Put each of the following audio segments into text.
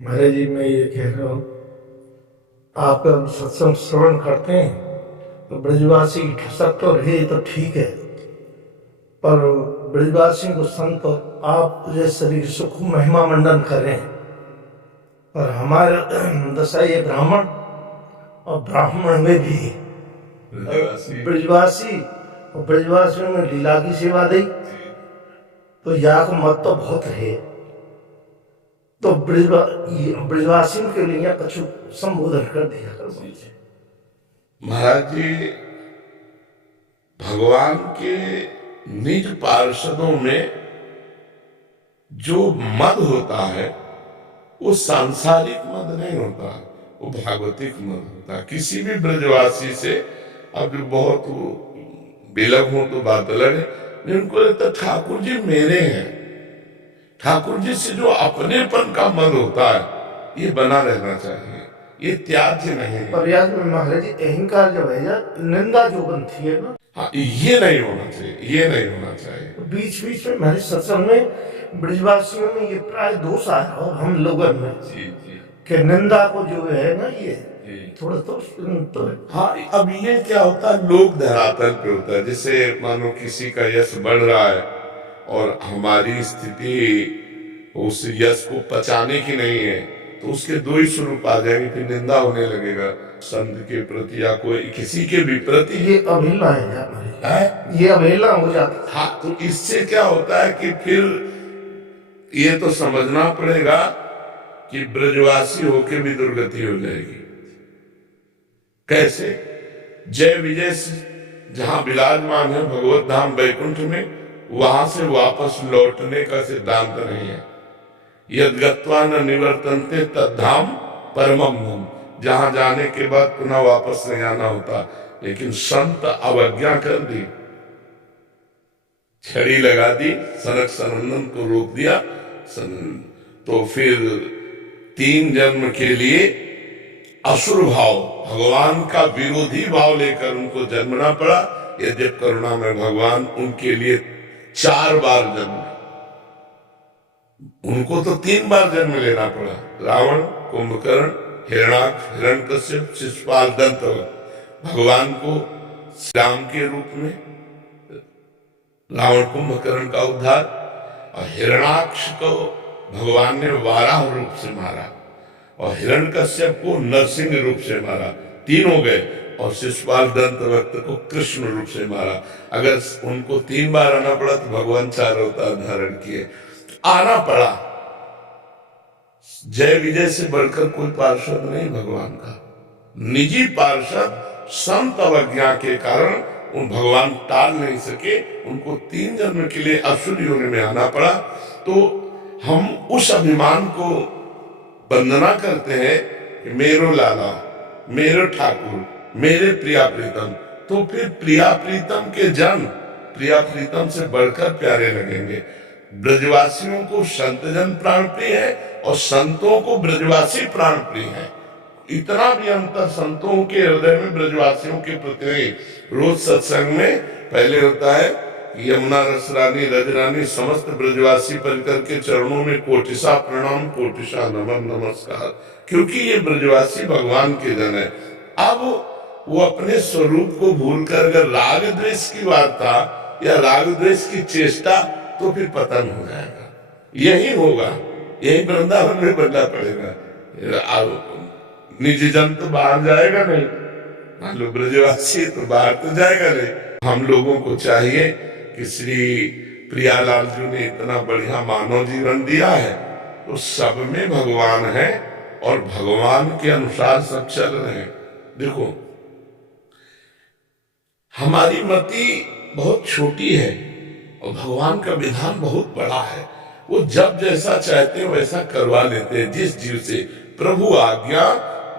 महाराज जी, मैं ये कह रहा हूँ, आप सत्संग श्रवण करते हैं तो ब्रजवासी की ठसक तो रहे तो ठीक है, पर ब्रजवासी को संत आप जैसे शरीर सुख महिमा मंडन करें। पर हमारे दशा ये ब्राह्मण और ब्राह्मण में भी ब्रजवासी और ब्रजवासियों में लीला की सेवा दी, तो याक मत तो बहुत है। तो ब्रजवासियों के लिए कछु संबोधन कर दिया कर। महाराज जी, भगवान के निज पार्षदों में जो मद होता है वो सांसारिक मद नहीं होता, वो भागवतिक मद होता। किसी भी ब्रजवासी से अब बहुत बेलग हो तो बात अलग है, उनको लगता ठाकुर जी मेरे हैं। ठाकुर जी से जो अपनेपन का मद होता है ये बना रहना चाहिए, ये त्याज्य नहीं है। पर्याज में महाराज जी अहंकार जो है निंदा जो बनती है ना, हाँ, ये नहीं होना चाहिए, ये नहीं होना चाहिए। तो बीच बीच में हमारे सत्संग में ब्रजवासियों में ये प्राय दोष आया और हम लोगों में कि निंदा को जो है ना ये थोड़ा तो हाँ, अब ये क्या होता है, लोग धरातल पे होता है। जैसे मानो किसी का यश बढ़ रहा है और हमारी स्थिति उस यश को पचाने की नहीं है, तो उसके दो ही स्वरूप आ जाएंगे, फिर निंदा होने लगेगा संत के प्रति या कोई किसी के भी प्रति। ये अवहेलना है, ये अवहेलना हो जाती है। हाँ, तो इससे क्या होता है कि फिर ये तो समझना पड़ेगा कि ब्रजवासी होके भी दुर्गति हो जाएगी। कैसे? जय विजय जहां विराजमान है भगवत धाम वैकुंठ में, वहां से वापस लौटने का सिद्धांत नहीं है। यद गत्वा न निवर्तन्ते तद्धाम परमम मम, जहां जाने के बाद पुनः वापस नहीं आना होता। लेकिन संत अवज्ञा कर दी, छड़ी लगा दी, सनक सनंदन को रोक दिया, तो फिर 3 जन्म के लिए असुर भाव, भगवान का विरोधी भाव लेकर उनको जन्मना पड़ा। यद्यप करुणा में भगवान उनके लिए 4 बार जन्म, उनको तो 3 बार जन्म लेना पड़ा। रावण, कुंभकर्ण, हिरणाक्ष, हिरण्यकश्यप, शिशुपाल, दंतवत। भगवान को राम के रूप में रावण कुंभकर्ण का उद्धार, और हिरणाक्ष को भगवान ने वाराह रूप से मारा, और हिरण्यकश्यप को नरसिंह रूप से मारा, 3 हो गए। और शिशुपाल दंतवक्त को कृष्ण रूप से मारा। अगर उनको 3 बार आना पड़ा तो भगवान 4 अवतार धारण किए, आना पड़ा। जय विजय से बढ़कर कोई पार्षद नहीं भगवान का। निजी पार्षद संत अवज्ञा के कारण उन भगवान टाल नहीं सके, उनको 3 जन्म के लिए असुर योनि में आना पड़ा। तो हम उस अभिमान को वंदना करते हैं कि मेरो लाला, मेरो ठाकुर, मेरे प्रिया प्रीतम। तो फिर प्रिया प्रीतम के जन प्रिया प्रीतम से बढ़कर प्यारे लगेंगे। ब्रजवासियों को संत जन प्राण प्रिय है और संतों को ब्रजवासी प्राण प्रिय है। इतना भी अंतर संतों के हृदय में ब्रजवासियों के प्रति नहीं। रोज सत्संग में पहले होता है यमुना रस रानी रजरानी समस्त ब्रजवासी परिकर के चरणों में कोटिशा प्रणाम, कोटिशा नमन नमस्कार, क्योंकि ये ब्रजवासी भगवान के जन है। अब वो अपने स्वरूप को भूलकर अगर राग द्वेष की वार्ता या राग द्वेष की चेष्टा, तो फिर पतन हो जाएगा। यही होगा, यही वृंदावन में बनना पड़ेगा। निज जन तो बाहर जाएगा नहीं, मान लो ब्रजवासी तो बाहर तो जाएगा नहीं। हम लोगों को चाहिए कि श्री प्रियालाल जी ने इतना बढ़िया मानव जीवन दिया है, तो सब में भगवान है और भगवान के अनुसार सब चल रहे हैं। देखो, हमारी मति बहुत छोटी है और भगवान का विधान बहुत बड़ा है। वो जब जैसा चाहते हैं वैसा करवा लेते हैं। जिस जीव से प्रभु आज्ञा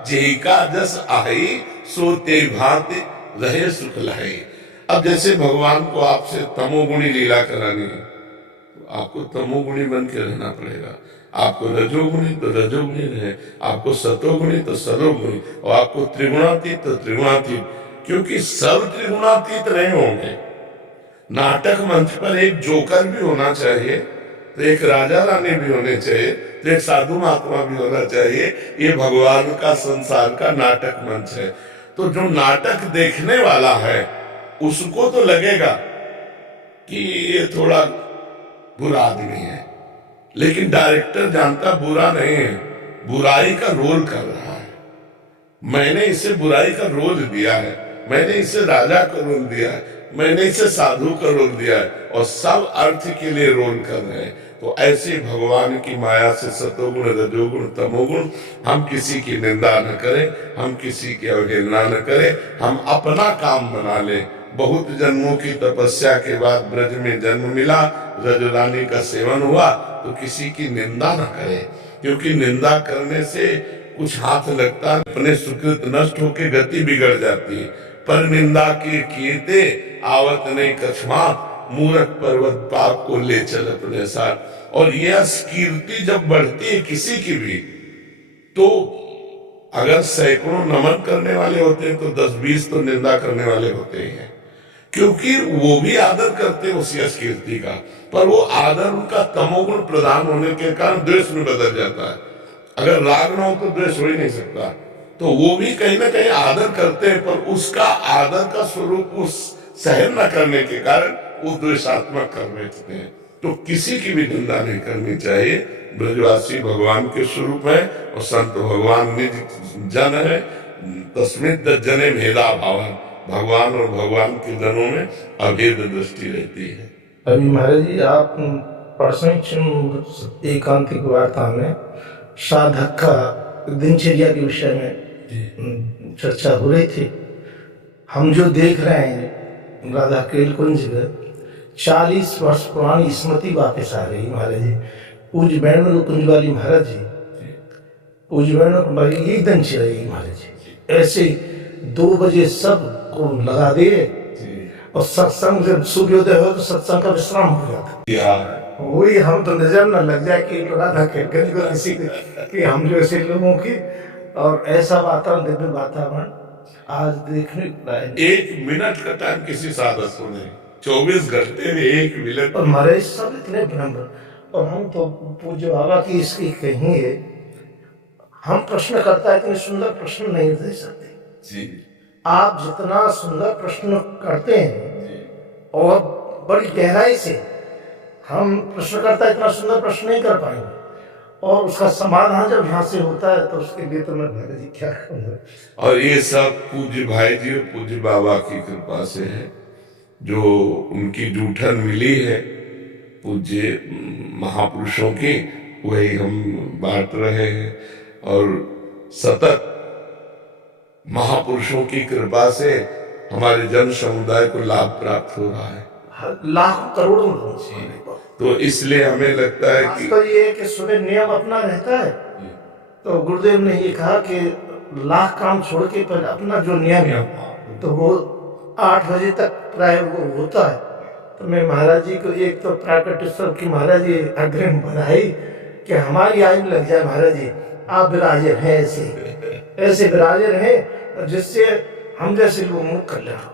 जेहि का जस आई, सो ते भांति रहे सुख लहे। अब जैसे भगवान को आपसे तमोगुणी लीला करानी है, तो आपको तमोगुणी बन के रहना पड़ेगा। आपको रजोगुणी तो रजोगुणी रहे, आपको सतोगुणी तो सतोगुणी, और आपको त्रिगुणातीत तो त्रिगुणातीत, क्योंकि सब त्रिगुणातीत नहीं होंगे। नाटक मंच पर एक जोकर भी होना चाहिए, तो एक राजा रानी भी होने चाहिए, तो एक साधु महात्मा भी होना चाहिए। ये भगवान का संसार का नाटक मंच है। तो जो नाटक देखने वाला है उसको तो लगेगा कि ये थोड़ा बुरा आदमी है, लेकिन डायरेक्टर जानता बुरा नहीं है, बुराई का रोल कर रहा है। मैंने इसे बुराई का रोल दिया है, मैंने इसे राजा का रोल दिया है, मैंने इसे साधु का रोल दिया है, और सब अर्थ के लिए रोल कर रहे हैं। तो ऐसे भगवान की माया से सतोगुण रजोगुण तमोगुण, हम किसी की निंदा न करें, हम किसी की अवहेलना न करें, हम अपना काम बना लें। बहुत जन्मों की तपस्या के बाद ब्रज में जन्म मिला, रज रानी का सेवन हुआ, तो किसी की निंदा न करें, क्योंकि निंदा करने से कुछ हाथ लगता है, अपने सुकृत नष्ट होके गति बिगड़ जाती है। पर निंदा के कीर्ते आवत नहीं कछुआ, मूरख पर्वत पाप को ले चल अपने साथ। और यह कीर्ति जब बढ़ती है किसी की भी, तो अगर सैकड़ों नमन करने वाले होते हैं तो 10-20 तो निंदा करने वाले होते ही हैं, क्योंकि वो भी आदर करते हैं उस यश कीर्ति का। पर वो आदर उनका तमोगुण प्रधान होने के कारण द्वेष में बदल जाता है। अगर राग न हो तो द्वेष हो ही नहीं सकता। तो वो भी कहीं ना कहीं आदर करते हैं, पर उसका आदर का स्वरूप उस सहन न करने के कारण वो द्वेषात्मक कर बैठते हैं। तो किसी की भी निंदा नहीं करनी चाहिए। ब्रजवासी भगवान के स्वरूप है और संत भगवान निज जन है। तस्मित जने भेदा भावन, भगवान और भगवान के जनों में अभेद दृष्टि रहती है। अभी महाराज जी आप प्रश्न एकांतिक वार्ता में साधक का दिनचर्या के विषय में चर्चा हो रही थी। हम जो देख रहे हैं राधा केल कुंज 40 वर्ष पुरानी स्मृति वापस आ रही महाराज जी। पूज्य बैणु कुंज वाली महाराज जी, पूज्य बैणु एक दिन चलेगी महाराज जी। ऐसे 2 बजे सब को लगा दिए और सत्संग जब सूर्योदय हो तो सत्संग का विश्राम हो जाता। वही हम तो नजर न लग जाए कि राधा केलकुंज को किसी कि हम जो ऐसे लोगों की, और ऐसा वातावरण दिव्य वातावरण आज देखने को मिला है। 1 मिनट का टाइम किसी साधक को नहीं, 24 घंटे में 1 मिनट। और महाराज सब इतने विनम्र, और हम तो पूज्य बाबा की इसकी कहेंगे, हम प्रश्न करता है इतने सुंदर प्रश्न नहीं दे सकते जी। आप जितना सुंदर प्रश्न करते हैं और बड़ी गहराई से हम प्रश्नकर्ता इतना सुंदर प्रश्न नहीं कर पाएंगे, और उसका समाधान जब यहाँ से होता है तो उसके लिए तो मैं महाराज जी क्या कहूँगा। और ये सब पूज्य भाई जी और पूज्य बाबा की कृपा से है, जो उनकी जूठन मिली है पूज्य महापुरुषों की, वही हम बांट रहे हैं। और सतत महापुरुषों की कृपा से हमारे जन समुदाय को लाभ प्राप्त हो रहा है, लाखों करोड़ों लोगों से। तो इसलिए हमें लगता है कि तो ये है कि सुबह नियम अपना रहता है, तो गुरुदेव ने ये कहा कि लाख काम छोड़ के पहले अपना जो नियम है तो वो 8 बजे तक प्राय वो होता है। तो मैं महाराज जी को एक तो प्राकट्योत्सव की महाराज जी अग्रिम बधाई कि हमारी आयु लग जाए महाराज जी, आप विराजे हैं ऐसे विराजे रहे जिससे हम जैसे लोग मुक्त कर लेना।